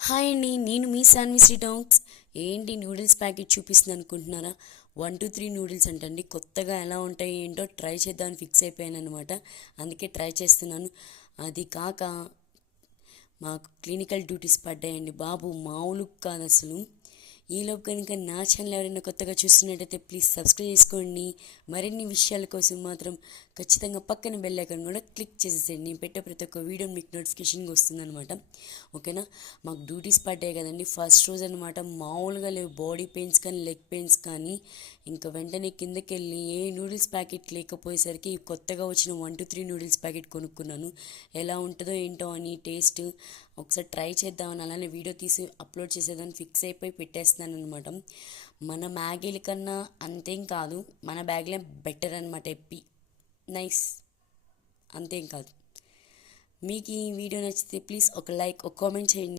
Hi అండి, నేను మీ Saanvi talks. ఏంటి నూడిల్స్ ప్యాకెట్ చూపిస్తుంది అనుకుంటున్నారా? 1 2 3 నూడిల్స్ అంటండి. కొత్తగా ఎలా ఉంటాయి ఏంటో ట్రై చేద్దామని ఫిక్స్ అయిపోయాను అనమాట. అందుకే ట్రై చేస్తున్నాను. అది కాక మాకు క్లినికల్ డ్యూటీస్ పడ్డాయండి బాబు, మామూలు కాదు అసలు. ఈలోపు కనుక నా ఛానల్ ఎవరైనా కొత్తగా చూస్తున్నట్టయితే ప్లీజ్ సబ్స్క్రైబ్ చేసుకోండి. మరిన్ని విషయాల కోసం మాత్రం ఖచ్చితంగా పక్కన బెల్ ఐకాన్ కూడా క్లిక్ చేసేసేయండి. నేను పెట్టే ప్రతి ఒక్క వీడియో మీకు నోటిఫికేషన్గా వస్తుందన్నమాట. ఓకేనా? మాకు డ్యూటీస్ పడ్డాయి కదండి, ఫస్ట్ రోజు అనమాట. మామూలుగా లేవు బాడీ పెయిన్స్ కానీ లెగ్ పెయిన్స్ కానీ. ఇంకా వెంటనే కిందకి వెళ్ళి ఏ నూడిల్స్ ప్యాకెట్ లేకపోయేసరికి కొత్తగా వచ్చిన 1 2 3 నూడిల్స్ ప్యాకెట్ కొనుక్కున్నాను. ఎలా ఉంటుందో ఏంటో అని టేస్ట్ ఒకసారి ట్రై చేద్దామని అలానే వీడియో తీసి అప్లోడ్ చేసేదాన్ని ఫిక్స్ అయిపోయి పెట్టేస్తున్నాను అనమాట. మన మ్యాగీల కన్నా అంతేం కాదు, మన బ్యాగ్లే బెటర్ అనమాట. ఎప్పి నైస్, అంతేం కాదు. మీకు ఈ వీడియో నచ్చితే ప్లీజ్ ఒక లైక్, ఒక కామెంట్ చేయండి.